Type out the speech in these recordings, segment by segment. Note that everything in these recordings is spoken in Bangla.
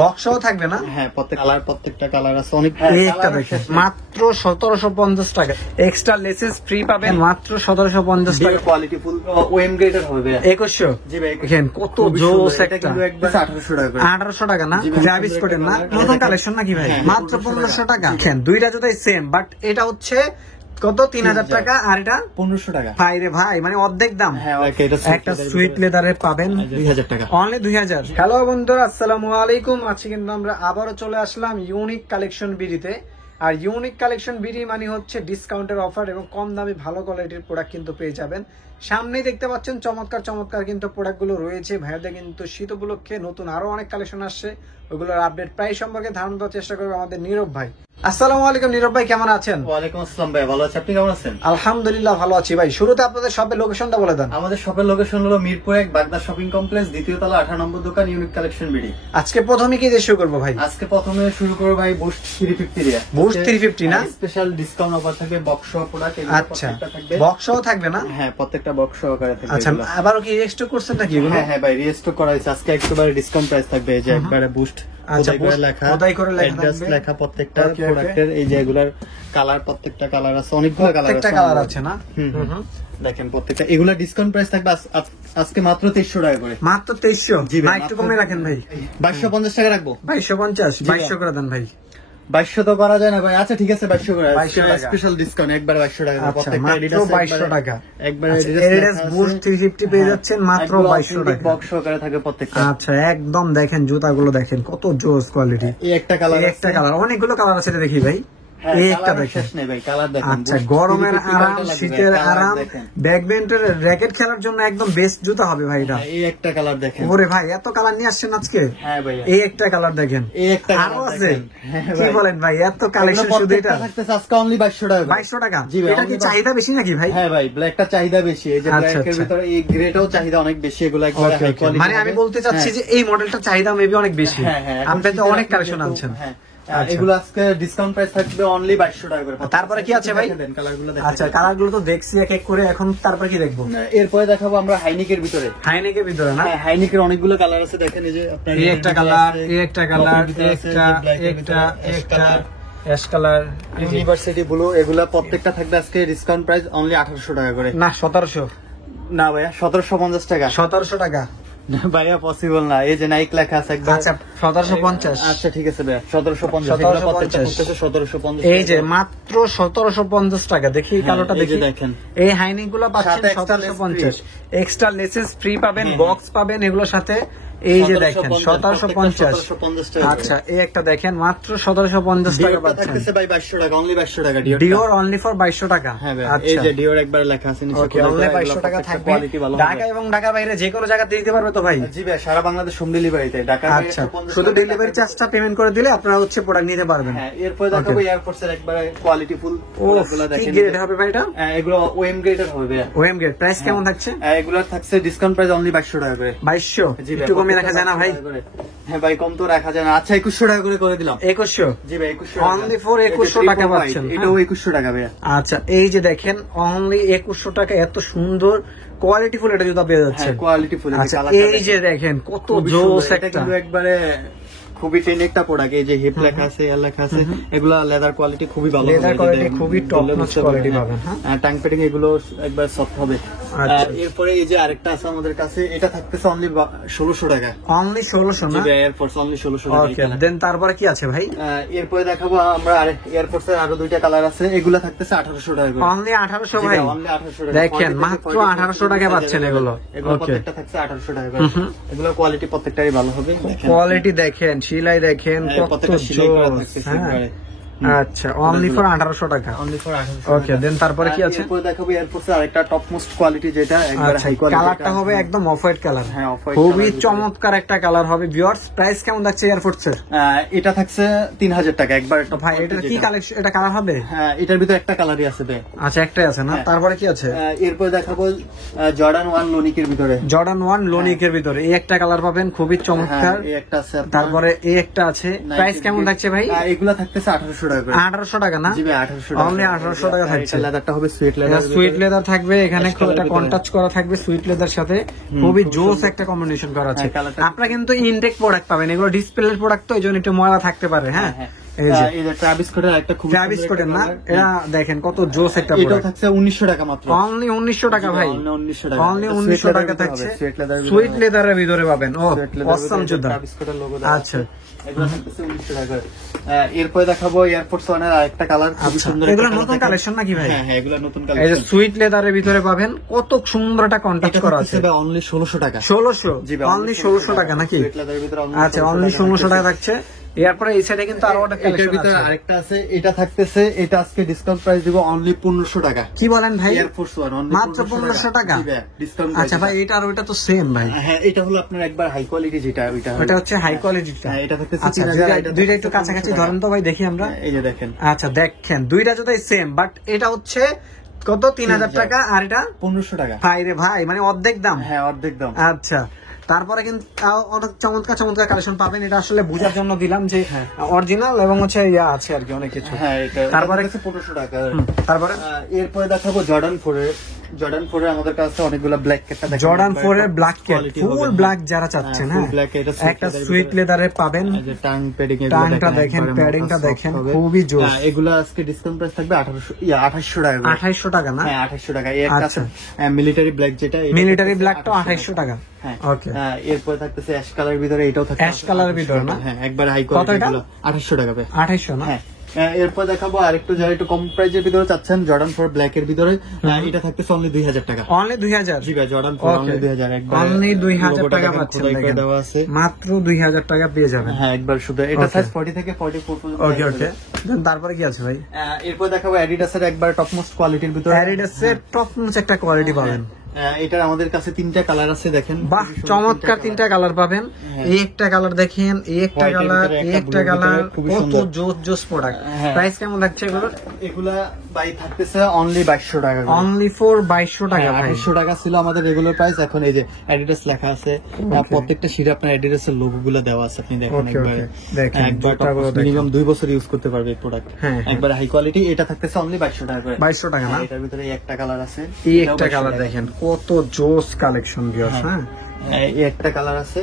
বক্সও থাকবে না? হ্যাঁ, প্রত্যেকটা কালার আছে অনেক। একটা দেখেন মাত্র 1750 টাকা। এক্সট্রা লেসেস ফ্রি পাবেন মাত্র 1750 টাকা। কোয়ালিটি ফুল ওএম গ্রেডের হবে। 2100 জি ভাই, দেখেন কত জোস একটা। কিন্তু একবার 1800 টাকা করে। 1800 টাকা না? গ্রাভিস কোটের না? নতুন কালেকশন নাকি ভাই? মাত্র 1500 টাকা। দেখেন দুইটা জুতাই সেম, বাট এটা হচ্ছে কত 3000 টাকা আর এটা 1500 টাকা। ভাই রে ভাই, মানে অর্ধেক দাম। হ্যাঁ, একটা সুইট লেদারে পাবেন 2000 টাকা, অনলি 2000। হ্যালো বন্ধুরা, আসসালামু আলাইকুম। আজকে কিন্তু আমরা আবারও চলে আসলাম ইউনিক কালেকশন বিডিতে। আর ইউনিক কালেকশন বিডি মানে হচ্ছে ডিসকাউন্টের অফার এবং কম দামে ভালো কোয়ালিটির প্রোডাক্ট কিন্তু পেয়ে যাবেন। সামনেই দেখতে পাচ্ছেন চমৎকার কিন্তু প্রোডাক্টগুলো রয়েছে ভাইয়াদের। কিন্তু শীত উপলক্ষে নতুন আরো অনেক কালেকশন আসছে, ওগুলোর আপডেট প্রাইস সম্পর্কে ধারণা দেওয়ার চেষ্টা করবে আমাদের নীরব ভাই। আসসালামু আলাইকুম নীরব ভাই, কেমন আছেন? ওয়ালাইকুম আসসালাম ভাই, ভালো আছি, আপনি কেমন আছেন? আলহামদুলিল্লাহ ভালো আছি ভাই। শুরুতে আপনাদের শপের লোকেশনটা বলে দেন। আমাদের শপের লোকেশন হলো মিরপুর 1 বাগদা শপিং কমপ্লেক্স, দ্বিতীয় তলা, 18 নম্বর দোকান, ইউনিক কালেকশন বিডি। আজকে প্রথমে কি দিয়ে শুরু করবো ভাই? আজকে প্রথমে শুরু করব ভাই বুস্ট 350 দিয়ে। বুস্ট 350 না? স্পেশাল ডিসকাউন্ট অফার থাকবে, বক্স প্রোডাক্ট। আচ্ছা, বক্সও থাকবে না? হ্যাঁ, প্রত্যেকটা বক্স সহকারে থাকবে। আচ্ছা, আবারও কি রিস্টক করছেন নাকি এগুলো? হ্যাঁ ভাই, রিস্টক করা হয়েছে। আজকে একেবারে ডিসকাউন্ট প্রাইস থাকবে, এই যে একবারে বুস্ট খোদাই করে লেখা প্রত্যেকটা প্রোডাক্টের। এই যে এগুলার কালার, প্রত্যেকটা কালার আছে, অনেকগুলো কালার আছে না? দেখেন প্রত্যেকটা এগুলা ডিসকাউন্ট প্রাইস থাকবে আজকে মাত্র 2300 টাকা করে। মাত্র 2300? না একটু কমে রাখেন ভাই। 2250 টাকা রাখবো। 2250? 2200 করে দেন ভাই। 2200 তো করা যায় না ভাই। আচ্ছা ঠিক আছে, 2200 করে। স্পেশাল ডিসকাউন্ট একবার 2200 টাকা। প্রত্যেকটা এডিডাস 2200 টাকা। একবার এডিডাস বুস্ট 350 পেয়ে যাচ্ছেন মাত্র 2200 টাকা। বক্স সহকারে থাকে প্রত্যেকটা। আচ্ছা, একদম দেখেন জুতাগুলো দেখেন কত জোস কোয়ালিটি। এই একটা কালার, অনেকগুলো কালার আছে দেখি ভাই। একটা দেখেন। আচ্ছা, গরমের আরাম, শীতের আরাম, ব্যাকবেন্টের র‍্যাকেট খেলার জন্য একদম বেস্ট জুতা হবে ভাই এটা। এই একটা কালার দেখেন। ওরে ভাই, এত কালার নিয়ে আসছেন আজকে? হ্যাঁ ভাই, এই একটা কালার দেখেন। আরো আছে? কি বলেন ভাই, এত কালেকশন শুধু এটা থাকতেছে আজকে অনলি 2200 টাকা। 2200 টাকা? এটা কি চাহিদা বেশি নাকি ভাই? হ্যাঁ ভাই, ব্ল্যাকটা চাহিদা বেশি। এই যে ব্ল্যাকের ভিতরে এই গ্রেটাও চাহিদা অনেক বেশি। এগুলো একবারে হাই কোয়ালিটি। মানে আমি বলতে চাচ্ছি যে এই মডেলটা চাহিদা মেবি অনেক বেশি। আপনি তো অনেক কালেকশন আনছেন। এগুলো আজকে ডিসকাউন্ট প্রাইস থাকবে অনলি 2200 টাকা করে। তারপরে কি আছে ভাই? আচ্ছা, কালারগুলো তো দেখছি এক এক করে, এখন তারপরে কি দেখবো? এরপরে দেখাবো আমরা হাইনিকের ভিতরে। হাইনিকের ভিতরে না? হ্যাঁ, হাইনিকের অনেকগুলো কালার আছে। দেখেন এই যে আপনার এই একটা কালার, এই একটা কালার, একটা অ্যাশ কালার, ইউনিভার্সিটি ব্লু। এগুলা প্রত্যেকটা থাকবে আজকে ডিসকাউন্ট প্রাইস অনলি 1800 টাকা করে। না 1700? না ভাইয়া, 1750 টাকা। 1700 টাকা ভাইয়া পসিবল না। এই যে নাইক লেখা আছে একবার। আচ্ছা 1750? আচ্ছা ঠিক আছে ভাইয়া, 1750। এই যে মাত্র 1750 টাকা। দেখি এই কালোটা দেখি। দেখেন এই হাইনিক গুলো পাচ্ছেন 1750। এক্সট্রা লেসেস ফ্রি পাবেন, বক্স পাবেন এগুলোর সাথে। এই যে দেখেন 1750। আচ্ছা, এই একটা দেখেন মাত্র 1750 টাকা পাচ্ছেন। ভাই 2200 টাকা, অনলি 2200 টাকা। ডিওর অনলি ফর 2200 টাকা। এই যে ডিওর একবার লেখা আছে নিচে, ওকে, অনলি 2200 টাকা থাকবে। ঢাকা এবং ঢাকার বাইরে যে কোনো জায়গাতে দিতে পারবে তো ভাই? জি ভাই, সারা বাংলাদেশ হোম ডেলিভারিতে। ঢাকা। আচ্ছা, শুধু ডেলিভারি চার্জটা পেমেন্ট করে দিলে আপনারা হচ্ছে প্রোডাক্ট নিতে পারবেন। হ্যাঁ, এরপর দেখাবো এয়ারফোর্স এর একবার কোয়ালিটি ফুল প্রোডাক্টগুলো দেখেন। কি গ্রেড হবে ভাই এটা? এগুলো ওএম গ্রেডের হবে। OM grade. প্রাইস কেমন থাকছে? এগুলো থাকছে ডিসকাউন্ট প্রাইস অনলি 2200 টাকা করে। 2200? একটু কমে রাখা যায় না ভাই? হ্যাঁ ভাই, কম তো রাখা যায় না। আচ্ছা 2100 টাকা করে দিলাম। 2100? জি ভাই, 2100 অনলি ফর 2100 টাকা পাচ্ছেন। এটাও 2100 টাকা ভাই। আচ্ছা, এই যে দেখেন অনলি 2100 টাকা এত সুন্দর কোয়ালিটি ফুল এটা জুতা পেয়ে যাচ্ছে। Quality full. আচ্ছা, এই যে দেখেন কত জোস একটা, কিন্তু একবারে খুবই ট্রেন্ড একটা প্রোডাক্ট। এই যে হিপ লেখা আছে, এর লেখা আছে, এগুলো লেদার কোয়ালিটি খুবই ভালো। লেদার কোয়ালিটি খুবই টপ নচ কোয়ালিটি পাবেন। হ্যাঁ, টাং প্যাডিং এগুলো একবার সফট হবে। এরপরে এই যে আরেকটা আছে আমাদের কাছে, এটা থাকতেছে অনলি 1600 টাকা। অনলি 1600 না? এয়ারফোর্স অনলি 1600 টাকা। ওকে, দেন তারপরে কি আছে ভাই? এরপরে দেখাবো আমরা এয়ারফোর্স এর আরো দুইটা কালার আছে। এগুলো থাকতেছে 1800 টাকা করে। অনলি 1800 ভাই? অনলি 1800 টাকা। দেখেন মাত্র 1800 টাকা পাচ্ছেন এগুলো। এগুলো প্রত্যেকটা থাকছে 1800 টাকা করে। এগুলো কোয়ালিটি প্রত্যেকটারই ভালো হবে। কোয়ালিটি দেখেন, সেলাই দেখেন কত জোস। আচ্ছা, অনলি ফর 1800 টাকা। ওকে, দেন তারপরে কি আছে? এরপর দেখাবো এয়ারফোর্স এর আরেকটা টপ মোস্ট কোয়ালিটি, যেটা একবার হাই কোয়ালিটি। কালারটা হবে একদম অফ হোয়াইট কালার। হ্যাঁ, অফ হোয়াইট, খুবই চমৎকার একটা কালার হবে। ভিউয়ার্স, প্রাইস কেমন থাকছে এয়ারফোর্স এর? এটা থাকছে 3000 টাকা একবার। ভাই এটা কি কালেকশন, এটা কালার হবে? হ্যাঁ, এটার ভিতরে একটা কালারই আছে ভাই। আচ্ছা, একটাই আছে না? তারপরে কি আছে? এরপর দেখাবো জর্ডান 1 লোনিকের ভিতরে। জর্ডান 1 লোনিকের ভিতরে এই একটা কালার পাবেন, খুবই চমৎকার। এই একটা আছে। তারপরে এই একটা আছে। প্রাইস কেমন থাকছে ভাই? এগুলা থাকতেছে 1800 টাকা করে। 1800 টাকা না? জি ভাই 1800 টাকা। অনলি 1800 টাকা থাকছে। লেদারটা হবে সুইট লেদার। সুইট লেদার থাকবে এখানে, খুব একটা কন্ট্রাস্ট করা থাকবে সুইট লেদার সাথে, খুবই জোস একটা কম্বিনেশন করা আছে। আপনারা কিন্তু ইনটেক প্রোডাক্ট পাবেন, এগুলো ডিসপ্লের প্রোডাক্ট তো এইজন্য একটু ময়লা থাকতে পারে। হ্যাঁ এই যে ট্রাভিস স্কটের একটা খুব ট্রাভিস স্কটের না, এটা দেখেন কত জোস একটা এটা প্রোডাক্ট। থাকছে 1900 টাকা মাত্র। অনলি 1900 টাকা ভাই, অনলি 1900 টাকা। অনলি 1900 টাকা থাকছে। সুইট লেদারের ভিতরে পাবেন। ও অসাম জুতা। ট্রাভিস স্কটের লোগো দেওয়া আছে। আচ্ছা এগুলো থাকছে 1900 টাকা। এরপরে দেখাবো এয়ারফোর্স ওয়ানের আরেকটা কালার, খুব সুন্দর। এগুলো নতুন কালেকশন নাকি ভাই? হ্যাঁ এগুলো নতুন এই কালেকশন। যে সুইট লেদারের ভিতরে পাবেন, কত সুন্দর একটা কন্ট্রাস্ট করা আছে। এটা অনলি 1600 টাকা। 1600? অনলি 1600 টাকা নাকি? সুইট লেদারের ভিতরে আচ্ছা অনলি 1600 টাকা থাকছে। এরপরে এই সাইডে কিন্তু আরো একটা এটার কালেকশন ভিতরে আছে। আরেকটা আছে, এটা থাকতেছে, এটা আজকে ডিসকাউন্ট প্রাইস দিব অনলি 1500 টাকা। কি বলেন ভাই? এয়ারফোর্স ওয়ান অনলি মাত্র 1500 টাকা? ডিসকাউন্ট। আচ্ছা ভাই এটা আর ওইটা তো সেম ভাই। হ্যাঁ এটা হলো আপনার একবার হাই কোয়ালিটি, যেটা ওইটা ওটা হচ্ছে হাই কোয়ালিটিটা। হ্যাঁ এটা থাকতেছে আচ্ছা 3000। দুইটা একটু কাছাকাছি ধরেন তো ভাই, দেখি আমরা। এই যে দেখেন। আচ্ছা দেখেন দুইটা জুতাই সেম, বাট এটা হচ্ছে কত 3000 টাকা আর এটা 1500 টাকা। ভাই রে ভাই, মানে অর্ধেক দাম। হ্যাঁ অর্ধেক দাম। আচ্ছা তারপরে কিন্তু অনেক চমৎকার চমৎকার কালেকশন পাবেন। এটা আসলে বোঝার জন্য দিলাম যে অরিজিনাল এবং হচ্ছে ইয়া আছে আর কি অনেক কিছু। হ্যাঁ এটা তারপরে 1500 টাকা। তারপরে এরপরে দেখাবো জর্ডান 4 এর। জর্ডান 4 এর আমাদের কাছে অনেকগুলো ব্ল্যাক ক্যাটটা দেখেন। জর্ডান 4 এর ব্ল্যাক ক্যাট, ফুল ব্ল্যাক যারা চাচ্ছেন, হ্যাঁ একটা সুইট লেদারে পাবেন। এই যে টাং প্যাডিং, টাংটা দেখেন, প্যাডিংটা দেখেন, খুবই জোস। এগুলো আজকে ডিসকাউন্ট প্রাইস থাকবে 2800 টাকা। 2800 টাকা না? হ্যাঁ 2800 টাকা। এই একটা আছে মিলিটারি ব্ল্যাক, যেটা মিলিটারি ব্ল্যাকটা 2800 টাকা। হ্যাঁ ওকে। এরপর থাকতেছে অ্যাশ কালারের ভিতরে, এটাও থাকবে অ্যাশ কালারের ভিতরে না? হ্যাঁ একবার হাই কোয়ালিটি গুলো 2800 টাকা। 2800 না? হ্যাঁ এরপর দেখাবো আরেকটু, যারা একটু কম প্রাইসের ভিতরে চাচ্ছেন, জর্ডান 4 ব্ল্যাক এর ভিতরে, এটা থাকতেছে অনলি 2000 টাকা। অনলি 2000? জি ভাই জর্ডান 4 অনলি 2000। একবার অনলি 2000 টাকা পাচ্ছেন, দেখেন দেওয়া আছে। মাত্র 2000 টাকা পেয়ে যাবেন। হ্যাঁ একবার শুধু। এটা সাইজ 40 থেকে 44 পর্যন্ত। ওকে ওকে। দেন তারপরে কি আছে ভাই? এরপর দেখাবো অ্যাডিডাসের একবার টপ মোস্ট কোয়ালিটির ভিতরে। অ্যাডিডাসের টপ মোস্ট একটা কোয়ালিটি পাবেন। এটার আমাদের কাছে 3টা কালার আছে, দেখেন। বাহ চমৎকার 3টা কালার পাবেন। এই একটা কালার দেখেন, এই একটা কালার, এই একটা কালার, কত জোস জোস প্রোডাক্ট। প্রাইস কেমন থাকছে এগুলোর? এগুলা ভাই থাকতেছে অনলি 2200 টাকা। অনলি ফর 2200 টাকা ভাই। 2800 টাকা ছিল আমাদের রেগুলার প্রাইস, এখন এই যে অ্যাডিডাস লেখা আছে, প্রত্যেকটা শিটে আপনার অ্যাডিডাসের লোগো গুলো দেওয়া আছে, আপনি দেখেন একবার মিনিমাম 2 বছর ইউজ করতে পারবে এই প্রোডাক্ট। একবার হাই কোয়ালিটি। এটা থাকতেছে অনলি 2200 টাকা করে। 2200 টাকা না? এটার ভিতরে একটা কালার আছে, এই একটা কালার দেখেন, কত জোস কালেকশন ভিউয়ার্স। হ্যাঁ এই একটা কালার আছে,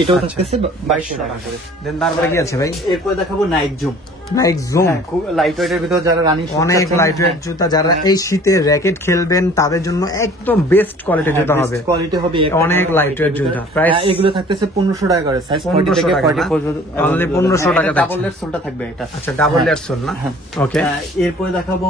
এটাও থাকতেছে 2200 টাকা করে। দেন তারপরে কি আছে ভাই? এরপর দেখাবো নাইক জুম। নাইক জুম খুব লাইট ওয়েটের ভিতর, যারা রানিং অনেক লাইট ওয়েট জুতা, যারা এই শীতে র্যাকেট খেলবেন তাদের জন্য একদম বেস্ট কোয়ালিটির জুতা হবে। কোয়ালিটি হবে অনেক লাইট ওয়েট জুতা। প্রাইস এগুলো থাকতেছে 1500 টাকা করে, সাইজ 40 থেকে 40 পর্যন্ত। অনলি 1500 টাকা। ডাবল লেয়ার সোলটা থাকবে এটা। আচ্ছা ডাবল লেয়ার সোল না? ওকে। এরপরে দেখাবো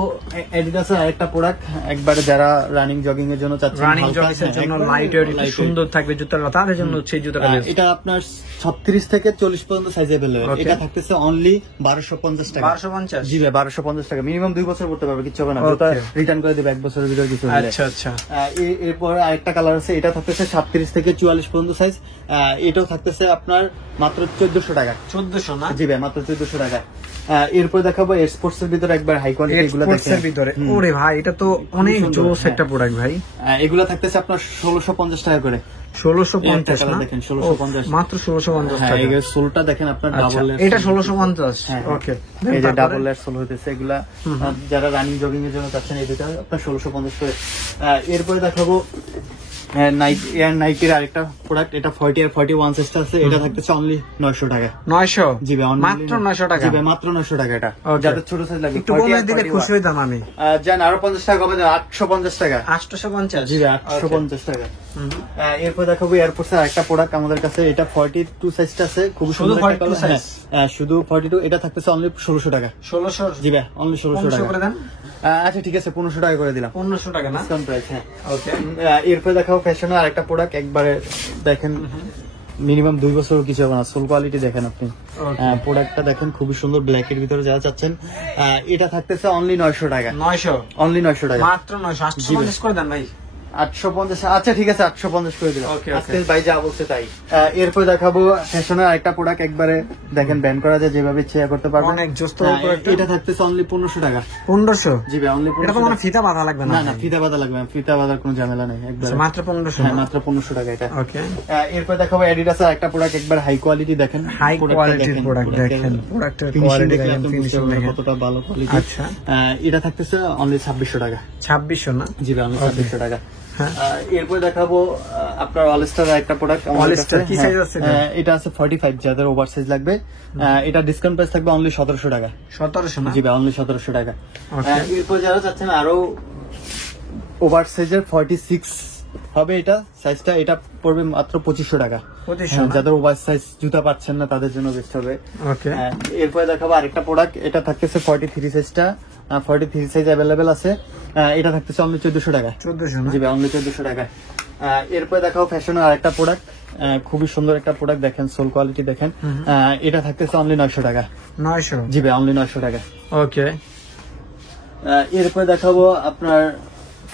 অ্যাডিডাসের আরেকটা প্রোডাক্ট, একবারে যারা রানিং জগিং এর জন্য চাচ্ছেন, রানিং জগিং এর জন্য লাইট ওয়েট একটু সুন্দর থাকবে জুতাটা, তাদের জন্য সেই জুতাটা। এটা আপনার 36 থেকে 40 পর্যন্ত সাইজ अवेलेबल। এটা থাকতেছে অনলি 1250 টাকা। 1250? জি ভাই 1250 টাকা। মিনিমাম 2 বছর পড়তে পারবে, কিছু হবে না। জুতা রিটার্ন করে দিবে 1 বছরের ভিতর কিছু হলে। আচ্ছা আচ্ছা। এরপর আরেকটা কালার আছে, এটা থাকতেছে 37 থেকে 44 পর্যন্ত সাইজ। এটাও থাকতেছে আপনার মাত্র 1400 টাকা। 1400 না? জি ভাই মাত্র 1400 টাকা। এরপর দেখাবো স্পোর্টস এর ভিতরে একবার হাই কোয়ালিটি, এগুলো দেখেন। এর ভিতরে ওরে ভাই এটা তো অনেক জোস একটা প্রোডাক্ট ভাই। এগুলো থাকতেছে আপনার 1650 টাকা করে। 1650 না? দেখেন 1650 মাত্র 1650 টাকা। এই সোলটা দেখেন আপনার ডাবল লেয়ার। এটা 1650। ওকে। এই যে ডাবল লেয়ার সোল হইতেছে, এগুলা যারা রানিং জগিং এর জন্য চাচ্ছেন এই দুটো আপনার 1650 করে। এরপরে দেখাবো নাইকের আরেকটা প্রোডাক্ট, এটা 40 আর 41 সাইজটা আছে, এটা থাকতেছে অনলি 900 টাকা। 900? জি ভাই মাত্র 900 টাকা। জি ভাই মাত্র 900 টাকা। এটা যাদের ছোট সাইজ লাগবে একটু কমে দিলে খুশি হইতাম আমি। জান আরো 50 টাকা কমে দেন, 850 টাকা। 850? জি ভাই 850 টাকা। এরপর দেখাবো এয়ারপোর্টস এর একটা প্রোডাক্ট আমাদের কাছে, এটা 42 সাইজটা আছে, খুব সুন্দর একটা কালার। শুধু 42, এটা থাকতেছে অনলি 1600 টাকা। 1600? জি ভাই অনলি 1600 টাকা করে দেন। আচ্ছা ঠিক আছে 1500 টাকা করে দিলাম। 1500 টাকা না? Discount price. হ্যাঁ ওকে। এরপর দেখাবো ফ্যাশনের আরেকটা প্রোডাক্ট, একবারে দেখেন মিনিমাম 2 বছর কিছু হবে না। সোল কোয়ালিটি দেখেন আপনি, প্রোডাক্টটা দেখেন খুবই সুন্দর, ব্ল্যাক এর ভিতরে যারা চাচ্ছেন। এটা থাকতেছে অনলি 900 টাকা। 900? অনলি 900 টাকা মাত্র 900। 850 করে দেন ভাই। 850, আচ্ছা ঠিক আছে 850 করে দিলাম। আজকে ভাই যা বলছে তাই। এরপর দেখাবো ফ্যাশনের আরেকটা প্রোডাক্ট, একবারে দেখেন ব্যান্ড করা যায়, যেভাবে ইচ্ছে করতে পারবেন। অনেক জোস্ত এটা থাকতেছে অনলি 1500 টাকা। 1500? জি ভাই অনলি 1500। এটা তো মানে ফিতা বাঁধা লাগবে না? না ফিতা বাঁধা লাগবে না, ফিতা বাঁধার কোনো ঝামেলা নেই, একবারে মাত্র 1500। হ্যাঁ মাত্র 1500 টাকা এটা। ওকে, এরপর দেখাবো অ্যাডিডাসের একটা প্রোডাক্ট, একবার হাই কোয়ালিটি দেখেন, হাই কোয়ালিটির প্রোডাক্ট দেখেন, প্রোডাক্টের কোয়ালিটি দেখেন, ফিনিশিং দেখেন কতটা ভালো কোয়ালিটি। আচ্ছা, এটা থাকতেছে অনলি 2600 টাকা। 2600 না? জি ভাই অনলি 2600 টাকা। এরপর দেখাবো আপনার অলস্টার একটা প্রোডাক্ট। অলস্টার কি সাইজ আছে? এটা আছে 45, যাদের ওভার সাইজ লাগবে। এটা ডিসকাউন্ট প্রাইস থাকবে অনলি 1700 টাকা। 1700 না? জি ভাই অনলি 1700 টাকা। এরপর যারা চাচ্ছেন আরো ওভার সাইজের 46 হবে এটা সাইজটা, এটা পড়বে মাত্র 2500 টাকা। 2500? যাদের ওভার সাইজ জুতা পাচ্ছেন না তাদের জন্য বেস্ট হবে। ওকে, এরপরে দেখাবো আরেকটা প্রোডাক্ট, এটা থাকতেছে 43 সাইজটা, 43 সাইজ অ্যাভেলেবেল আছে। এটা থাকতেছে অনলি 1400 টাকা। 1400 না? জি ভাই অনলি 1400 টাকা। এরপরে দেখাবো ফ্যাশনের আরেকটা প্রোডাক্ট, খুবই সুন্দর একটা প্রোডাক্ট, দেখেন সোল কোয়ালিটি দেখেন। এটা থাকতেছে অনলি 900 টাকা। 900? জি ভাই অনলি 900 টাকা। ওকে, এরপরে দেখাবো আপনার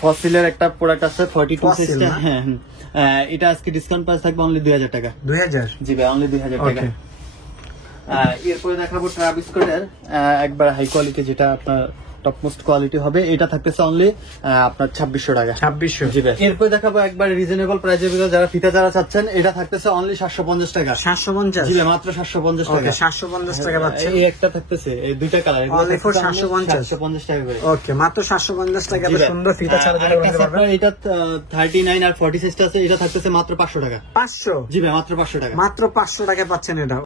ফসিলের একটা প্রোডাক্ট আছে 42 সাইজটা। হ্যাঁ, এটা আজকে ডিসকাউন্ট প্রাইস থাকবে অনলি 2000 টাকা। 2000? জি ভাই অনলি 2000 টাকা। এরপরে দেখাবো ট্রাভিস স্কটের একবার হাই কোয়ালিটি, যেটা আপনার টপ মোস্ট কোয়ালিটি হবে, এটা থাকতেছে অনলি আপনার 2600 টাকা। 2600? জি ভাই। এরপর দেখাবো একবার রিজনেবল প্রাইসের ভিতরে যারা ফিতা যারা চাচ্ছেন, এটা থাকতেছে অনলি 750 টাকা। 750? জি ভাই মাত্র 750 টাকা। 750 টাকা পাচ্ছেন। এই একটা থাকতেছে, এই দুইটা কালার, অনলি ফর 750 টাকা করে। ওকে, মাত্র 750 টাকা সুন্দর ফিতা ছাড়া যেটা বলতে পারবেন। এটা 39 আর 40 সাইজটা আছে, এটা থাকতেছে মাত্র 500 টাকা। 500? জি ভাই মাত্র 500 টাকা। মাত্র 500 টাকা পাচ্ছেন এটা।